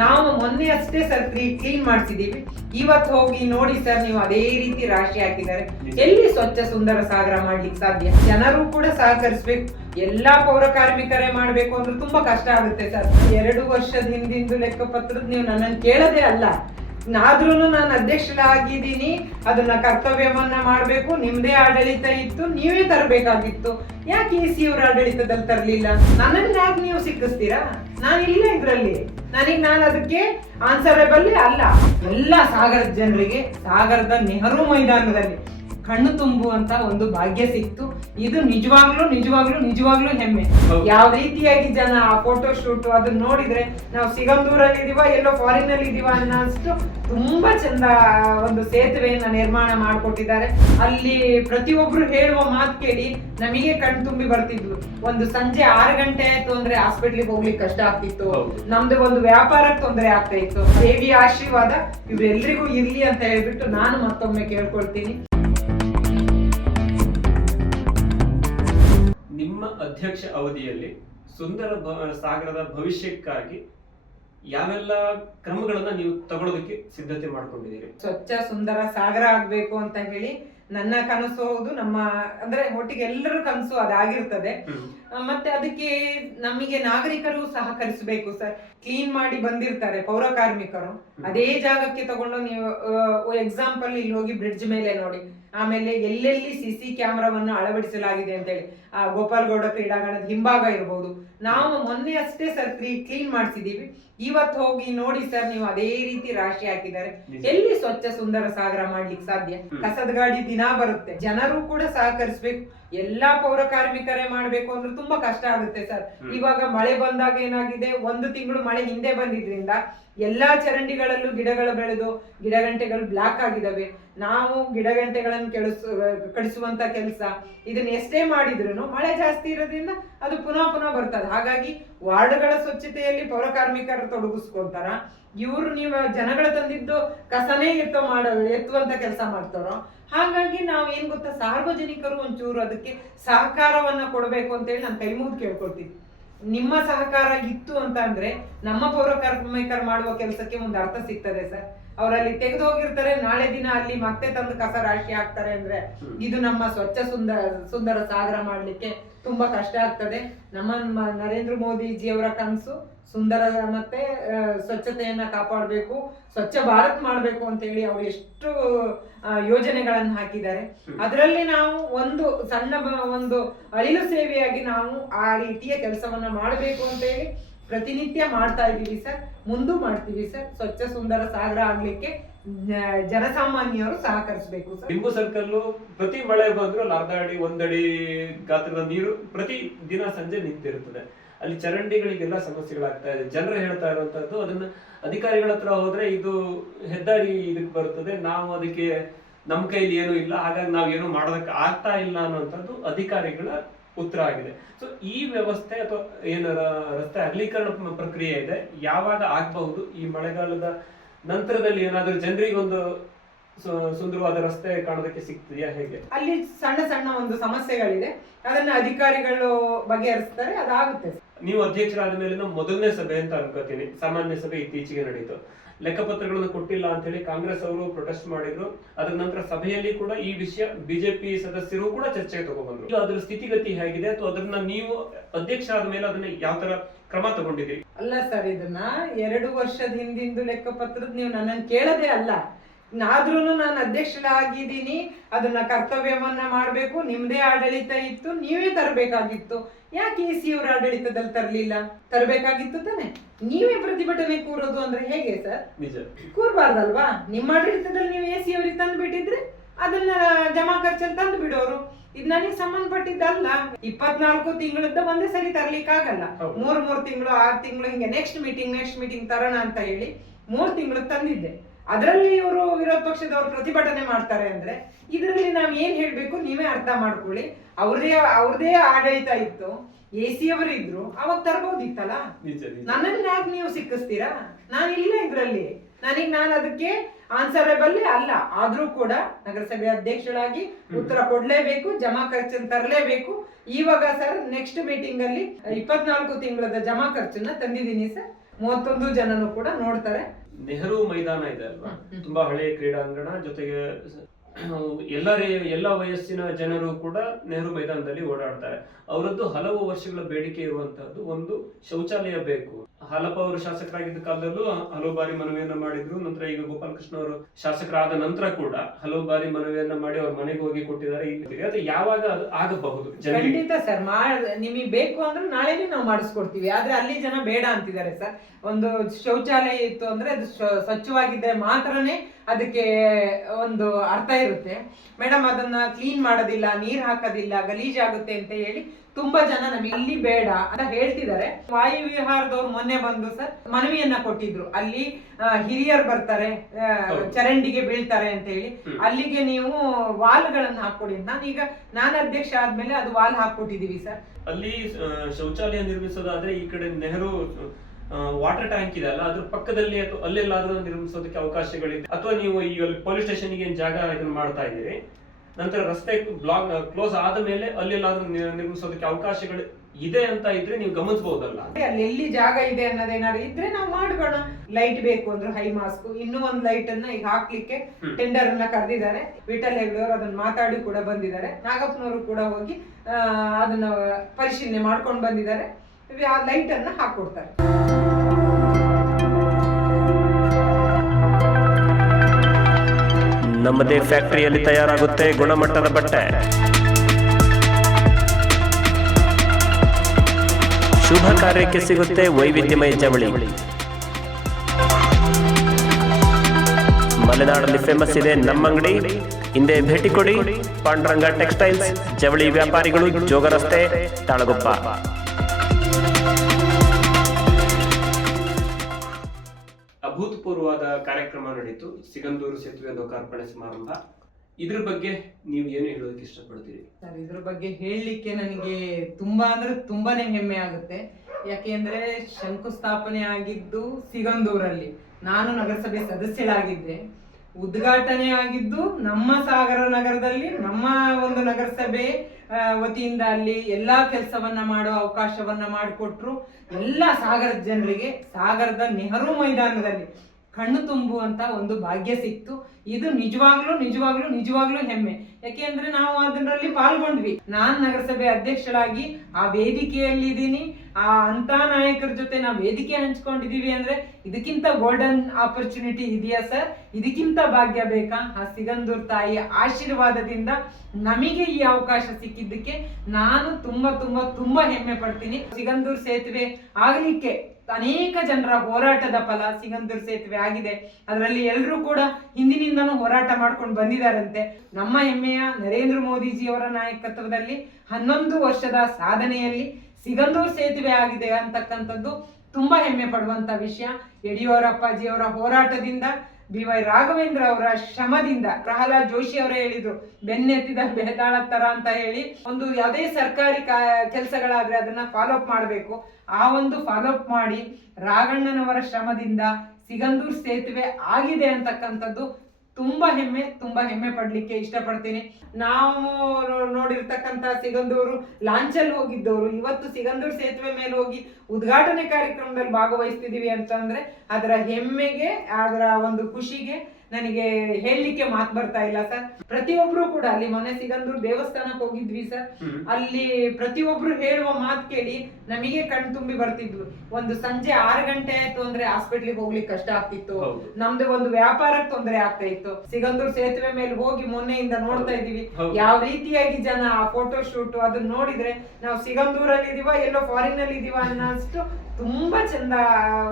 ನಾವು ಮೊನ್ನೆ ಅಷ್ಟೇ ಸರ್ ಕ್ಲೀನ್ ಮಾಡ್ತಿದೀವಿ. ಇವತ್ತು ಹೋಗಿ ನೋಡಿ ಸರ್, ನೀವು ಅದೇ ರೀತಿ ರಾಶಿ ಹಾಕಿದ್ದಾರೆ. ಎಲ್ಲಿ ಸ್ವಚ್ಛ ಸುಂದರ ಸಾಗರ ಮಾಡ್ಲಿಕ್ಕೆ ಸಾಧ್ಯ? ಜನರು ಕೂಡ ಸಹಕರಿಸ್ಬೇಕು. ಎಲ್ಲಾ ಪೌರ ಕಾರ್ಮಿಕರೇ ಮಾಡ್ಬೇಕು ಅಂದ್ರೆ ತುಂಬಾ ಕಷ್ಟ ಆಗುತ್ತೆ ಸರ್. 2 ವರ್ಷದ ಹಿಂದಿಂದು ಲೆಕ್ಕಪತ್ರದ ನೀವು ನನ್ನನ್ನು ಕೇಳದೇ ಅಲ್ಲ, ಆದ್ರೂ ನಾನು ಅಧ್ಯಕ್ಷರಾಗಿದ್ದೀನಿ, ಅದನ್ನ ಕರ್ತವ್ಯವನ್ನ ಮಾಡ್ಬೇಕು. ನಿಮ್ದೇ ಆಡಳಿತ ಇತ್ತು, ನೀವೇ ತರಬೇಕಾಗಿತ್ತು. ಯಾಕೆ AC ಅವ್ರ ಆಡಳಿತದಲ್ಲಿ ತರಲಿಲ್ಲ? ನನ್ನನ್ನು ಯಾಕೆ ನೀವು ಸಿಕ್ಕಿಸ್ತೀರಾ? ನಾನಿಲ್ಲ ಇದ್ರಲ್ಲಿ. ನಾನು ಅದಕ್ಕೆ ಆನ್ಸರಬಲ್ ಅಲ್ಲ. ಎಲ್ಲ ಸಾಗರದ ಜನರಿಗೆ ಸಾಗರದ ನೆಹರು ಮೈದಾನದಲ್ಲಿ ಕಣ್ಣು ತುಂಬುವಂತ ಒಂದು ಭಾಗ್ಯ ಸಿಕ್ತು. ಇದು ನಿಜವಾಗ್ಲೂ ಹೆಮ್ಮೆ. ಯಾವ ರೀತಿಯಾಗಿ ಜನ ಆ ಫೋಟೋ ಶೂಟ್ ಅದನ್ನ ನೋಡಿದ್ರೆ ನಾವು ಸಿಗಂದೂರಲ್ಲಿ ಇದೀವ, ಎಲ್ಲೋ ಫಾರಿನ್ ಅಲ್ಲಿ ಇದೀವ ಅನ್ನೋಷ್ಟು ತುಂಬಾ ಚಂದ ಒಂದು ಸೇತುವೆಯನ್ನ ನಿರ್ಮಾಣ ಮಾಡಿಕೊಟ್ಟಿದ್ದಾರೆ. ಅಲ್ಲಿ ಪ್ರತಿಯೊಬ್ರು ಹೇಳುವ ಮಾತು ಕೇಳಿ ನಮಗೆ ಕಣ್ ತುಂಬಿ ಬರ್ತಿದ್ವು. ಒಂದು ಸಂಜೆ 6 ಗಂಟೆ ಆಯ್ತು ಅಂದ್ರೆ ಹಾಸ್ಪಿಟ್ಲಿಗೆ ಹೋಗ್ಲಿಕ್ಕೆ ಕಷ್ಟ ಆಗ್ತಿತ್ತು. ನಮ್ದು ಒಂದು ವ್ಯಾಪಾರಕ್ಕೆ ತೊಂದರೆ ಆಗ್ತಾ ಇತ್ತು. ದೇವಿಯ ಆಶೀರ್ವಾದ ಇವ್ರೆಲ್ರಿಗೂ ಇರ್ಲಿ ಅಂತ ಹೇಳ್ಬಿಟ್ಟು ನಾನು ಮತ್ತೊಮ್ಮೆ ಕೇಳ್ಕೊಳ್ತೀನಿ. ನಿಮ್ಮ ಅಧ್ಯಕ್ಷ ಅವಧಿಯಲ್ಲಿ ಸುಂದರ ಸಾಗರದ ಭವಿಷ್ಯಕ್ಕಾಗಿ ಯಾವೆಲ್ಲ ಕ್ರಮಗಳನ್ನ ನೀವು ತಗೊಳ್ಳೋದಕ್ಕೆ ಸಿದ್ಧತೆ ಮಾಡ್ಕೊಂಡಿದ್ದೀರಿ? ಸ್ವಚ್ಛ ಸುಂದರ ಸಾಗರ ಆಗ್ಬೇಕು ಅಂತ ಹೇಳಿ ನನ್ನ ಕನಸು ಹೌದು, ನಮ್ಮ ಅಂದ್ರೆ ಒಟ್ಟಿಗೆ ಎಲ್ಲರ ಕನಸು ಅದಾಗಿರ್ತದೆ. ಮತ್ತೆ ಅದಕ್ಕೆ ನಮಗೆ ನಾಗರಿಕರು ಸಹಕರಿಸಬೇಕು ಸರ್. ಕ್ಲೀನ್ ಮಾಡಿ ಬಂದಿರ್ತಾರೆ ಪೌರ ಕಾರ್ಮಿಕರು, ಅದೇ ಜಾಗಕ್ಕೆ ತಗೊಂಡು ನೀವು ಎಕ್ಸಾಂಪಲ್ ಇಲ್ಲಿ ಹೋಗಿ ಬ್ರಿಡ್ಜ್ ಮೇಲೆ ನೋಡಿ, ಆಮೇಲೆ ಎಲ್ಲೆಲ್ಲಿ CC ಕ್ಯಾಮ್ರಾವನ್ನು ಅಳವಡಿಸಲಾಗಿದೆ ಅಂತ ಹೇಳಿ ಆ ಗೋಪಾಲಗೌಡ ಕ್ರೀಡಾಂಗಣದ ಹಿಂಭಾಗ ಇರಬಹುದು. ನಾವು ಮೊನ್ನೆ ಅಷ್ಟೇ ಸರ್ ಕ್ಲೀನ್ ಮಾಡ್ತಿದೀವಿ. ಇವತ್ತು ಹೋಗಿ ನೋಡಿ ಸರ್, ನೀವು ಅದೇ ರೀತಿ ರಾಶಿ ಹಾಕಿದ್ದಾರೆ. ಎಲ್ಲಿ ಸ್ವಚ್ಛ ಸುಂದರ ಸಾಗರ ಮಾಡ್ಲಿಕ್ಕೆ ಸಾಧ್ಯ? ಕಸದ ಗಾಡಿ ದಿನಾ ಬರುತ್ತೆ. ಜನರು ಕೂಡ ಸಹಕರಿಸ್ಬೇಕು. ಎಲ್ಲಾ ಪೌರ ಕಾರ್ಮಿಕರೇ ಮಾಡ್ಬೇಕು ಅಂದ್ರೆ ತುಂಬಾ ಕಷ್ಟ ಆಗುತ್ತೆ ಸರ್. ಇವಾಗ ಮಳೆ ಬಂದಾಗ ಏನಾಗಿದೆ, 1 ತಿಂಗಳು ಮಳೆ ಹಿಂದೆ ಬಂದಿದ್ರಿಂದ ಎಲ್ಲಾ ಚರಂಡಿಗಳಲ್ಲೂ ಗಿಡಗಳು ಬೆಳೆದು ಗಿಡಗಂಟೆಗಳು ಬ್ಲಾಕ್ ಆಗಿದಾವೆ. ನಾವು ಗಿಡಗಂಟೆಗಳನ್ನು ಕಡಿಸುವಂತ ಕೆಲಸ ಇದನ್ನ ಎಷ್ಟೇ ಮಾಡಿದ್ರು ಮಳೆ ಜಾಸ್ತಿ ಇರೋದ್ರಿಂದ ಅದು ಪುನಃ ಬರ್ತದೆ. ಹಾಗಾಗಿ ವಾರ್ಡ್ಗಳ ಸ್ವಚ್ಛತೆಯಲ್ಲಿ ಪೌರ ಕಾರ್ಮಿಕರು ತೊಡಗಿಸ್ಕೊಂತಾರ. ಇವ್ರು ನೀವು ಜನಗಳ ತಂದಿದ್ದು ಕಸನೇ ಎತ್ತುವಂತ ಕೆಲಸ ಮಾಡ್ತಾರೋ. ಹಾಗಾಗಿ ನಾವೇನ್ ಗೊತ್ತಾ, ಸಾರ್ವಜನಿಕರು ಒಂಚೂರು ಅದಕ್ಕೆ ಸಹಕಾರವನ್ನ ಕೊಡಬೇಕು ಅಂತೇಳಿ ನಾನು ಕೈ ಮುಗಿದು ಕೇಳ್ಕೊಳ್ತೀನಿ. ನಿಮ್ಮ ಸಹಕಾರ ಇತ್ತು ಅಂತ ಅಂದ್ರೆ ನಮ್ಮ ಪೌರ ಕಾರ್ಮಿಕರು ಮಾಡುವ ಕೆಲಸಕ್ಕೆ ಒಂದು ಅರ್ಥ ಸಿಗ್ತದೆ ಸರ್. ಅವರಲ್ಲಿ ತೆಗೆದು ಹೋಗಿರ್ತಾರೆ, ನಾಳೆ ದಿನ ಅಲ್ಲಿ ಮತ್ತೆ ತಂದು ಕಸ ರಾಶಿ ಹಾಕ್ತಾರೆ ಇದು ನಮ್ಮ ಸ್ವಚ್ಛ ಸುಂದರ ಸಾಗರ ಮಾಡ್ಲಿಕ್ಕೆ ತುಂಬಾ ಕಷ್ಟ ಆಗ್ತದೆ. ನಮ್ಮ ನರೇಂದ್ರ ಮೋದಿಜಿ ಅವರ ಕನಸು ಸುಂದರ ಮತ್ತೆ ಸ್ವಚ್ಛತೆಯನ್ನ ಕಾಪಾಡಬೇಕು, ಸ್ವಚ್ಛ ಭಾರತ್ ಮಾಡ್ಬೇಕು ಅಂತ ಹೇಳಿ ಅವರು ಎಷ್ಟು ಯೋಜನೆಗಳನ್ನು ಹಾಕಿದ್ದಾರೆ. ಅದರಲ್ಲಿ ನಾವು ಒಂದು ಸಣ್ಣ ಒಂದು ಅಳಿಲು ಸೇವೆಯಾಗಿ ನಾವು ಆ ರೀತಿಯ ಕೆಲಸವನ್ನ ಮಾಡಬೇಕು ಅಂತ ಹೇಳಿ ಪ್ರತಿನಿತ್ಯ ಮಾಡ್ತಾ ಇದ್ದೀವಿ ಸರ್. ಮುಂದೂ ಮಾಡ್ತೀವಿ ಸರ್. ಸ್ವಚ್ಛ ಸುಂದರ ಸಾಗರ ಆಗ್ಲಿಕ್ಕೆ ಜನಸಾಮಾನ್ಯರು ಸಹಕರಿಸಬೇಕು ಸರ್. ಲಿಂಬು ಸರ್ಕಲ್ ಪ್ರತಿ ಮಳೆ ಬಂದ್ರು 1 ಅಡಿ 1 ಅಡಿ ಗಾತ್ರದ ನೀರು ಪ್ರತಿ ದಿನ ಸಂಜೆ ನಿಂತಿರುತ್ತದೆ. ಅಲ್ಲಿ ಚರಂಡಿಗಳಿಗೆಲ್ಲ ಸಮಸ್ಯೆಗಳಾಗ್ತಾ ಇದೆ. ಜನರು ಹೇಳ್ತಾ ಇರುವಂತದ್ದು, ಅದನ್ನ ಅಧಿಕಾರಿಗಳ ಹತ್ರ ಹೋದ್ರೆ ಇದು ಹೆದ್ದಾರಿ ಇದಕ್ಕೆ ಬರುತ್ತದೆ, ನಾವು ಅದಕ್ಕೆ ನಮ್ಮ ಕೈಲಿ ಏನೂ ಇಲ್ಲ, ಹಾಗಾಗಿ ನಾವು ಏನು ಮಾಡೋದಕ್ಕೆ ಆಗ್ತಾ ಇಲ್ಲ ಅನ್ನುವಂಥದ್ದು ಅಧಿಕಾರಿಗಳ ಉತ್ತರ ಆಗಿದೆ. ಸೊ ಈ ವ್ಯವಸ್ಥೆ ಅಥವಾ ಏನಾರ ರಸ್ತೆ ಅಗಲೀಕರಣ ಪ್ರಕ್ರಿಯೆ ಇದೆ, ಯಾವಾಗ ಆಗಬಹುದು? ಈ ಮಳೆಗಾಲದ ನಂತರದಲ್ಲಿ ಏನಾದ್ರೂ ಜನರಿಗೆ ಒಂದು ಸುಂದರವಾದ ರಸ್ತೆ ಕಾಣೋದಕ್ಕೆ ಸಿಗ್ತಿದೆಯಾ? ಹೇಗೆ? ಅಲ್ಲಿ ಸಣ್ಣ ಒಂದು ಸಮಸ್ಯೆಗಳಿದೆ, ಅದನ್ನ ಅಧಿಕಾರಿಗಳು ಬಗೆಹರಿಸ್ತಾರೆ, ಅದಾಗುತ್ತೆ. ನೀವು ಅಧ್ಯಕ್ಷರಾದ ಮೇಲಿನ ಮೊದಲನೇ ಸಭೆ ಅಂತ ಅನ್ಕೋತೀನಿ. ಸಾಮಾನ್ಯ ಸಭೆ ಇತ್ತೀಚೆಗೆ ನಡೀತು. ಲೆಕ್ಕಪತ್ರಗಳನ್ನು ಕೊಟ್ಟಿಲ್ಲ ಅಂತ ಹೇಳಿ ಕಾಂಗ್ರೆಸ್ ಅವರು ಪ್ರೊಟೆಸ್ಟ್ ಮಾಡಿದ್ರು. ಅದರ ನಂತರ ಸಭೆಯಲ್ಲಿ ಕೂಡ ಈ ವಿಷಯ ಬಿಜೆಪಿ ಸದಸ್ಯರು ಕೂಡ ಚರ್ಚೆಗೆ ತಗೊಂಡ್ಬಂದ್ರು. ಅದರ ಸ್ಥಿತಿಗತಿ ಹೇಗಿದೆ, ಅಥವಾ ಅದನ್ನ ನೀವು ಅಧ್ಯಕ್ಷ ಆದ ಮೇಲೆ ಅದನ್ನ ಯಾವ ತರ ಕ್ರಮ ತಗೊಂಡಿದ್ದೀರಿ? ಅಲ್ಲ ಸರ್, ಇದನ್ನ 2 ವರ್ಷದ ಹಿಂದಿಂದು ಲೆಕ್ಕಪತ್ರದ ನೀವು ನನ್ನನ್ನು ಕೇಳದೇ ಅಲ್ಲ, ಆದ್ರೂ ನಾನು ಅಧ್ಯಕ್ಷರಾಗಿದ್ದೀನಿ, ಅದನ್ನ ಕರ್ತವ್ಯವನ್ನ ಮಾಡ್ಬೇಕು. ನಿಮ್ದೇ ಆಡಳಿತ ಇತ್ತು, ನೀವೇ ತರಬೇಕಾಗಿತ್ತು. ಯಾಕೆ AC ಅವ್ರ ಆಡಳಿತದಲ್ಲಿ ತರಲಿಲ್ಲ? ತರಬೇಕಾಗಿತ್ತು ತಾನೆ. ನೀವೇ ಪ್ರತಿಭಟನೆ ಕೂರೋದು ಅಂದ್ರೆ ಹೇಗೆ ಸರ್? ನಿಜ, ಕೂರ್ಬಾರ್ದಲ್ವಾ? ನಿಮ್ಮ ಆಡಳಿತದಲ್ಲಿ ನೀವು AC ಅವ್ರಿಗೆ ತಂದು ಬಿಟ್ಟಿದ್ರೆ ಅದನ್ನ ಜಮಾ ಖರ್ಚಲ್ಲಿ ತಂದು ಬಿಡೋರು. ಇದು ನನಗೆ ಸಂಬಂಧಪಟ್ಟಿದ್ದಲ್ಲ. 24 ತಿಂಗಳದ್ದು ಒಂದೇ ಸರಿ ತರ್ಲಿಕ್ಕಾಗಲ್ಲ. 3 ತಿಂಗಳು 6 ತಿಂಗಳು ಹಿಂಗೆ ನೆಕ್ಸ್ಟ್ ಮೀಟಿಂಗ್ ತರೋಣ ಅಂತ ಹೇಳಿ 3 ತಿಂಗಳು ತಂದಿದ್ದೆ. ಅದರಲ್ಲಿ ಇವರು ವಿರೋಧ ಪಕ್ಷದವರು ಪ್ರತಿಭಟನೆ ಮಾಡ್ತಾರೆ ಅಂದ್ರೆ ಇದರಲ್ಲಿ ನಾವ್ ಏನ್ ಹೇಳ್ಬೇಕು ನೀವೇ ಅರ್ಥ ಮಾಡ್ಕೊಳ್ಳಿ. ಅವ್ರದೇ ಆಡಳಿತ ಇತ್ತು, AC ಅವರು ಇದ್ರು, ಅವಾಗ ತರಬಹುದಿತ್ತಲ್ಲ. ನನ್ನನ್ನು ಯಾಕೆ ನೀವು ಸಿಕ್ಕಿಸ್ತೀರಾ? ನಾನಿಲ್ಲ ಇದ್ರಲ್ಲಿ. ನಾನು ಅದಕ್ಕೆ ಆನ್ಸರಬಲ್ ಅಲ್ಲ. ಆದ್ರೂ ಕೂಡ ನಗರಸಭೆ ಅಧ್ಯಕ್ಷರಾಗಿ ಉತ್ತರ ಕೊಡ್ಲೇಬೇಕು, ಜಮಾ ಖರ್ಚನ್ನು ತರಲೇಬೇಕು. ಇವಾಗ ಸರ್ ನೆಕ್ಸ್ಟ್ ಮೀಟಿಂಗ್ ಅಲ್ಲಿ 24 ತಿಂಗಳದ ಜಮಾ ಖರ್ಚನ್ನ ತಂದಿದ್ದೀನಿ ಸರ್. 31 ಜನನು ಕೂಡ ನೋಡ್ತಾರೆ. ನೆಹರು ಮೈದಾನ ಇದೆ ಅಲ್ವಾ, ತುಂಬಾ ಹಳೆಯ ಕ್ರೀಡಾಂಗಣ, ಜೊತೆಗೆ ಎಲ್ಲ ವಯಸ್ಸಿನ ಜನರು ಕೂಡ ನೆಹರು ಮೈದಾನದಲ್ಲಿ ಓಡಾಡ್ತಾರೆ. ಅವರದ್ದು ಹಲವು ವರ್ಷಗಳ ಬೇಡಿಕೆ ಇರುವಂತಹದ್ದು ಒಂದು ಶೌಚಾಲಯ ಬೇಕು. ಹಾಲಪ್ಪ ಅವರು ಶಾಸಕರಾಗಿದ್ದ ಕಾಲದಲ್ಲೂ ಹಲವು ಬಾರಿ ಮನವಿಯನ್ನ ಮಾಡಿದ್ರು. ನಂತರ ಈಗ ಗೋಪಾಲಕೃಷ್ಣ ಅವರು ಶಾಸಕರಾದ ನಂತರ ಕೂಡ ಹಲವು ಬಾರಿ ಮನವಿಯನ್ನ ಮಾಡಿ ಅವ್ರ ಮನೆಗೆ ಹೋಗಿ ಕೊಟ್ಟಿದ್ದಾರೆ. ಅದು ಯಾವಾಗ ಅದು ಆಗಬಹುದು? ಖಂಡಿತ ಸರ್, ನಿಮಗೆ ಬೇಕು ಅಂದ್ರೆ ನಾಳೆನೇ ನಾವು ಮಾಡಿಸ್ಕೊಡ್ತೀವಿ. ಆದ್ರೆ ಅಲ್ಲಿ ಜನ ಬೇಡ ಅಂತಿದ್ದಾರೆ ಸರ್. ಒಂದು ಶೌಚಾಲಯ ಇತ್ತು ಅಂದ್ರೆ ಅದು ಸ್ವಚ್ಛವಾಗಿದ್ದರೆ ಮಾತ್ರನೇ ಅದಕ್ಕೆ ಒಂದು ಅರ್ಥ ಇರುತ್ತೆ. ಮೇಡಮ್ ಅದನ್ನ ಕ್ಲೀನ್ ಮಾಡೋದಿಲ್ಲ, ನೀರ್ ಹಾಕೋದಿಲ್ಲ, ಗಲೀಜಾಗುತ್ತೆ ಅಂತ ಹೇಳಿ ತುಂಬಾ ಜನ ನಮಗೆ ಇಲ್ಲಿ ಬೇಡ ಅಂತ ಹೇಳ್ತಿದ್ದಾರೆ. ವಾಯು ವಿಹಾರದವ್ರು ಮೊನ್ನೆ ಬಂದು ಸರ್ ಮನವಿಯನ್ನ ಕೊಟ್ಟಿದ್ರು. ಅಲ್ಲಿ ಹಿರಿಯರು ಬರ್ತಾರೆ, ಚರಂಡಿಗೆ ಬೀಳ್ತಾರೆ ಅಂತ ಹೇಳಿ, ಅಲ್ಲಿಗೆ ನೀವು ವಾಲ್ಗಳನ್ನ ಹಾಕೊಡಿ ಅಂತ. ನಾನು ಅಧ್ಯಕ್ಷ ಆದ್ಮೇಲೆ ಅದು ವಾಲ್ ಹಾಕೊಟ್ಟಿದೀವಿ ಸರ್. ಅಲ್ಲಿ ಶೌಚಾಲಯ ನಿರ್ಮಿಸೋದಾದ್ರೆ ಈ ಕಡೆ ನೆಹರು ವಾಟರ್ ಟ್ಯಾಂಕ್ ಇದೆ ಅಲ್ಲ, ಅದ್ರ ಪಕ್ಕದಲ್ಲಿ ಅಥವಾ ಅಲ್ಲೆಲ್ಲಾದ್ರೂ ನಿರ್ಮಿಸೋದಕ್ಕೆ ಅವಕಾಶಗಳಿದೆ. ಅಥವಾ ನೀವು ಈಗ ಪೊಲೀಸ್ ಸ್ಟೇಷನ್ ಏನ್ ಜಾಗ ಇದನ್ನ ಮಾಡ್ತಾ ಇದ್ದೀರಿ, ನಂತರ ರಸ್ತೆ ಕ್ಲೋಸ್ ಆದ ಮೇಲೆ ಅಲ್ಲೆಲ್ಲಾದ್ರೂ ನಿರ್ಮಿಸೋದಕ್ಕೆ ಅವಕಾಶಗಳು ಇದೆ ಅಂತ ಇದ್ರೆ ನೀವು ಗಮನಿಸಬಹುದಲ್ಲ. ಅಲ್ಲಿ ಎಲ್ಲಿ ಜಾಗ ಇದೆ ಅನ್ನೋದೇನಾದ್ರು ಇದ್ರೆ ನಾವು ಮಾಡ್ಕೋಣ. ಲೈಟ್ ಬೇಕು ಅಂದ್ರೆ ಹೈ ಮಾಸ್ಕ್, ಇನ್ನೂ ಒಂದ್ ಲೈಟ್ ಅನ್ನ ಈಗ ಹಾಕ್ಲಿಕ್ಕೆ ಟೆಂಡರ್ ಅನ್ನ ಕರೆದಿದ್ದಾರೆ. ವಿಠಲ್ ಹೆಗ್ಡೆ ಅವರು ಅದನ್ನ ಮಾತಾಡಿ ಕೂಡ ಬಂದಿದ್ದಾರೆ. ನಾಗಪ್ಪನವರು ಕೂಡ ಹೋಗಿ ಅದನ್ನ ಪರಿಶೀಲನೆ ಮಾಡ್ಕೊಂಡು ಬಂದಿದ್ದಾರೆ. ಆ ಲೈಟ್ ಅನ್ನ ಹಾಕೊಡ್ತಾರೆ. ನಮ್ಮದೇ ಫ್ಯಾಕ್ಟರಿಯಲ್ಲಿ ತಯಾರಾಗುತ್ತೆ ಗುಣಮಟ್ಟದ ಬಟ್ಟೆ. ಶುಭ ಕಾರ್ಯಕ್ಕೆ ಸಿಗುತ್ತೆ ವೈವಿಧ್ಯಮಯ ಜವಳಿ. ಮಲೆನಾಡಲ್ಲಿ ಫೇಮಸ್ ಇದೆ ನಮ್ಮ ಅಂಗಡಿ. ಹಿಂದೆ ಭೇಟಿ ಕೊಡಿ. ಪಾಂಡುರಂಗ ಟೆಕ್ಸ್ಟೈಲ್ಸ್, ಜವಳಿ ವ್ಯಾಪಾರಿಗಳು, ಜೋಗ ರಸ್ತೆ, ತಾಳಗುಪ್ಪ. ಅಭೂತಪೂರ್ವವಾದ ಕಾರ್ಯಕ್ರಮ ನಡೀತು, ಸಿಗಂದೂರು ಸೇತುವೆ ಲೋಕಾರ್ಪಣೆ ಸಮಾರಂಭ. ಇದ್ರ ಬಗ್ಗೆ ನೀವು ಏನು ಹೇಳೋದಕ್ಕೆ ಇಷ್ಟಪಡ್ತೀರಿ ಸರ್? ಇದ್ರ ಬಗ್ಗೆ ಹೇಳಲಿಕ್ಕೆ ನನಗೆ ತುಂಬಾ ಅಂದ್ರೆ ತುಂಬಾನೇ ಹೆಮ್ಮೆ ಆಗುತ್ತೆ. ಯಾಕೆಂದ್ರೆ ಶಂಕುಸ್ಥಾಪನೆ ಆಗಿದ್ದು ಸಿಗಂದೂರಲ್ಲಿ, ನಾನು ನಗರಸಭೆ ಸದಸ್ಯಳಾಗಿದ್ದೆ. ಉದ್ಘಾಟನೆ ಆಗಿದ್ದು ನಮ್ಮ ಸಾಗರ ನಗರದಲ್ಲಿ, ನಮ್ಮ ಒಂದು ನಗರಸಭೆ ವತಿಯಿಂದ ಅಲ್ಲಿ ಎಲ್ಲಾ ಕೆಲಸವನ್ನ ಮಾಡೋ ಅವಕಾಶವನ್ನ ಮಾಡಿಕೊಟ್ರು. ಎಲ್ಲ ಸಾಗರದ ಜನರಿಗೆ ಸಾಗರದ ನೆಹರು ಮೈದಾನದಲ್ಲಿ ಕಣ್ಣು ತುಂಬುವಂತ ಒಂದು ಭಾಗ್ಯ ಸಿಕ್ತು. ಇದು ನಿಜವಾಗ್ಲೂ ಹೆಮ್ಮೆ. ಯಾಕೆಂದ್ರೆ ನಾವು ಅದರಲ್ಲಿ ಪಾಲ್ಗೊಂಡ್ವಿ. ನಾನ್ ನಗರಸಭೆ ಅಧ್ಯಕ್ಷರಾಗಿ ಆ ವೇದಿಕೆಯಲ್ಲಿ ಇದ್ದೀನಿ. ಅಂತ ನಾಯಕರ ಜೊತೆ ನಾವು ವೇದಿಕೆ ಹಂಚ್ಕೊಂಡಿದೀವಿ ಅಂದ್ರೆ ಇದಕ್ಕಿಂತ ಗೋಲ್ಡನ್ ಆಪರ್ಚುನಿಟಿ ಇದೆಯಾ ಸರ್? ಇದಕ್ಕಿಂತ ಭಾಗ್ಯ ಬೇಕಾ? ಆ ಸಿಗಂದೂರ್ ತಾಯಿಯ ಆಶೀರ್ವಾದದಿಂದ ನಮಗೆ ಈ ಅವಕಾಶ ಸಿಕ್ಕಿದ್ದಕ್ಕೆ ನಾನು ತುಂಬಾ ಹೆಮ್ಮೆ ಪಡ್ತೀನಿ. ಸಿಗಂದೂರ್ ಸೇತುವೆ ಆಗ್ಲಿಕ್ಕೆ ಅನೇಕ ಜನರ ಹೋರಾಟದ ಫಲ ಸಿಗಂದೂರ್ ಸೇತುವೆ ಆಗಿದೆ. ಅದರಲ್ಲಿ ಎಲ್ಲರೂ ಕೂಡ ಹಿಂದಿನಿಂದನೂ ಹೋರಾಟ ಮಾಡ್ಕೊಂಡು ಬಂದಿದ್ದಾರಂತೆ. ನಮ್ಮ ಹೆಮ್ಮೆಯ ನರೇಂದ್ರ ಮೋದಿಜಿಯವರ ನಾಯಕತ್ವದಲ್ಲಿ 11 ವರ್ಷದ ಸಾಧನೆಯಲ್ಲಿ ಸಿಗಂದೂರ್ ಸೇತುವೆ ಆಗಿದೆ ಅಂತಕ್ಕಂಥದ್ದು ತುಂಬಾ ಹೆಮ್ಮೆ ಪಡುವಂತ ವಿಷಯ. ಯಡಿಯೂರಪ್ಪಾಜಿಯವರ ಹೋರಾಟದಿಂದ, BY ರಾಘವೇಂದ್ರ ಅವರ ಶ್ರಮದಿಂದ, ಪ್ರಹ್ಲಾದ್ ಜೋಶಿ ಅವರೇ ಹೇಳಿದ್ರು ಬೆನ್ನೆತ್ತಿದ ಬೆಹತಾಳ ತರ ಅಂತ ಹೇಳಿ, ಒಂದು ಯಾವುದೇ ಸರ್ಕಾರಿ ಕೆಲಸಗಳಾದ್ರೆ ಅದನ್ನ ಫಾಲೋ ಅಪ್ ಮಾಡಬೇಕು. ಆ ಒಂದು ಫಾಲೋ ಅಪ್ ಮಾಡಿ ರಾಘಣ್ಣನವರ ಶ್ರಮದಿಂದ ಸಿಗಂದೂರ್ ಸೇತುವೆ ಆಗಿದೆ ಅಂತಕ್ಕಂಥದ್ದು ತುಂಬಾ ಹೆಮ್ಮೆ ಪಡ್ಲಿಕ್ಕೆ ಇಷ್ಟಪಡ್ತೀನಿ. ನಾವು ನೋಡಿರ್ತಕ್ಕಂಥ ಸಿಗಂದೂರು ಲಾಂಚಲ್ಲಿ ಹೋಗಿದ್ದವರು ಇವತ್ತು ಸಿಗಂದೂರು ಸೇತುವೆ ಮೇಲೆ ಹೋಗಿ ಉದ್ಘಾಟನೆ ಕಾರ್ಯಕ್ರಮದಲ್ಲಿ ಭಾಗವಹಿಸ್ತಿದೀವಿ ಅಂತಂದ್ರೆ ಅದರ ಹೆಮ್ಮೆಗೆ, ಅದರ ಒಂದು ಖುಷಿಗೆ ನನಗೆ ಹೇಳಲಿಕ್ಕೆ ಮಾತು ಬರ್ತಾ ಇಲ್ಲ ಸರ್. ಪ್ರತಿಯೊಬ್ರು ಕೂಡ ಅಲ್ಲಿ ಮೊನ್ನೆ ಸಿಗಂದೂರು ದೇವಸ್ಥಾನಕ್ಕೆ ಹೋಗಿದ್ವಿ ಸರ್. ಅಲ್ಲಿ ಪ್ರತಿಯೊಬ್ರು ಹೇಳುವ ಮಾತು ಕೇಳಿ ನಮಗೆ ಕಣ್ ತುಂಬಿ ಬರ್ತಿದ್ವು. ಒಂದು ಸಂಜೆ 6 ಗಂಟೆ ಆಯ್ತು ಅಂದ್ರೆ ಹಾಸ್ಪಿಟ್ಲಿಗೆ ಹೋಗ್ಲಿಕ್ಕೆ ಕಷ್ಟ ಆಗ್ತಿತ್ತು. ನಮ್ದು ಒಂದು ವ್ಯಾಪಾರಕ್ಕೆ ತೊಂದರೆ ಆಗ್ತಾ ಇತ್ತು. ಸಿಗಂದೂರು ಸೇತುವೆ ಮೇಲೆ ಹೋಗಿ ಮೊನ್ನೆಯಿಂದ ನೋಡ್ತಾ ಇದೀವಿ ಯಾವ ರೀತಿಯಾಗಿ ಜನ ಆ ಫೋಟೋ ಶೂಟ್ ಅದನ್ನ ನೋಡಿದ್ರೆ ನಾವು ಸಿಗಂದೂರಲ್ಲಿ ಇದೀವ ಎಲ್ಲೋ ಫಾರಿನ್ ಅಲ್ಲಿ ಇದೀವ ಅನ್ನೋಷ್ಟು ತುಂಬಾ ಚಂದ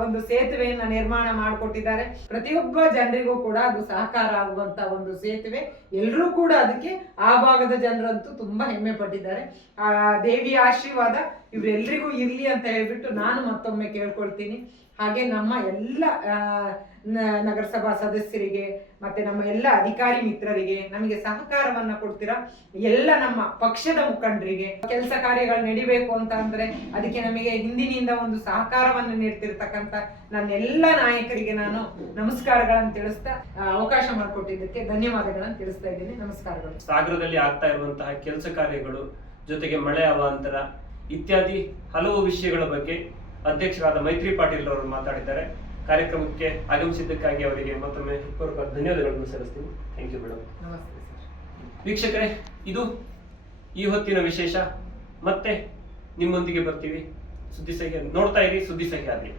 ಒಂದು ಸೇತುವೆಯನ್ನ ನಿರ್ಮಾಣ ಮಾಡಿಕೊಟ್ಟಿದ್ದಾರೆ. ಪ್ರತಿಯೊಬ್ಬ ಜನರಿಗೂ ಕೂಡ ಅದು ಸಹಕಾರ ಆಗುವಂತ ಒಂದು ಸೇತುವೆ. ಎಲ್ಲರೂ ಕೂಡ ಅದಕ್ಕೆ ಆ ಭಾಗದ ಜನರಂತೂ ತುಂಬಾ ಹೆಮ್ಮೆ ಪಟ್ಟಿದ್ದಾರೆ. ಆ ದೇವಿಯ ಆಶೀರ್ವಾದ ಇವರೆಲ್ಲರಿಗೂ ಇರ್ಲಿ ಅಂತ ಹೇಳ್ಬಿಟ್ಟು ನಾನು ಮತ್ತೊಮ್ಮೆ ಕೇಳ್ಕೊಳ್ತೀನಿ. ಹಾಗೆ ನಮ್ಮ ಎಲ್ಲ ನಗರಸಭಾ ಸದಸ್ಯರಿಗೆ ಮತ್ತೆ ನಮ್ಮ ಎಲ್ಲ ಅಧಿಕಾರಿ ಮಿತ್ರರಿಗೆ ನಮಗೆ ಸಹಕಾರವನ್ನ ಕೊಡ್ತೀರಾ, ಎಲ್ಲ ನಮ್ಮ ಪಕ್ಷದ ಮುಖಂಡರಿಗೆ ಕೆಲಸ ಕಾರ್ಯಗಳು ನಡಿಬೇಕು ಅಂತ ಅಂದ್ರೆ ಅದಕ್ಕೆ ನಮಗೆ ಹಿಂದಿನಿಂದ ಒಂದು ಸಹಕಾರವನ್ನು ನೀಡ್ತಿರ್ತಕ್ಕಂಥ ನನ್ನೆಲ್ಲ ನಾಯಕರಿಗೆ ನಾನು ನಮಸ್ಕಾರಗಳನ್ನು ತಿಳಿಸ್ತಾ ಅವಕಾಶ ಮಾಡಿಕೊಟ್ಟಿದ್ದಕ್ಕೆ ಧನ್ಯವಾದಗಳನ್ನು ತಿಳಿಸ್ತಾ ಇದ್ದೀನಿ. ನಮಸ್ಕಾರಗಳು. ಸಾಗರದಲ್ಲಿ ಆಗ್ತಾ ಇರುವಂತಹ ಕೆಲಸ ಕಾರ್ಯಗಳು, ಜೊತೆಗೆ ಮಳೆ ಅವಾಂತರ ಇತ್ಯಾದಿ ಹಲವು ವಿಷಯಗಳ ಬಗ್ಗೆ ಅಧ್ಯಕ್ಷರಾದ ಮೈತ್ರಿ ಪಾಟೀಲ್ ಅವರು ಮಾತಾಡಿದ್ದಾರೆ. ಕಾರ್ಯಕ್ರಮಕ್ಕೆ ಆಗಮಿಸಿದ್ದಕ್ಕಾಗಿ ಅವರಿಗೆ ಮತ್ತೊಮ್ಮೆ ಪೂರ್ವಕ ಧನ್ಯವಾದಗಳನ್ನು ಸಲ್ಲಿಸ್ತೀನಿ. Thank you madam. Namaste sir. ವೀಕ್ಷಕರೇ, ಇದು ಈ ಹೊತ್ತಿನ ವಿಶೇಷ. ಮತ್ತೆ ನಿಮ್ಮೊಂದಿಗೆ ಬರ್ತೀವಿ. ಸುದ್ದಿ ಸಹ್ಯ ನೋಡ್ತಾ ಇರಿ, ಸುದ್ದಿ ಸಹ್ಯಾದ್ರಿ.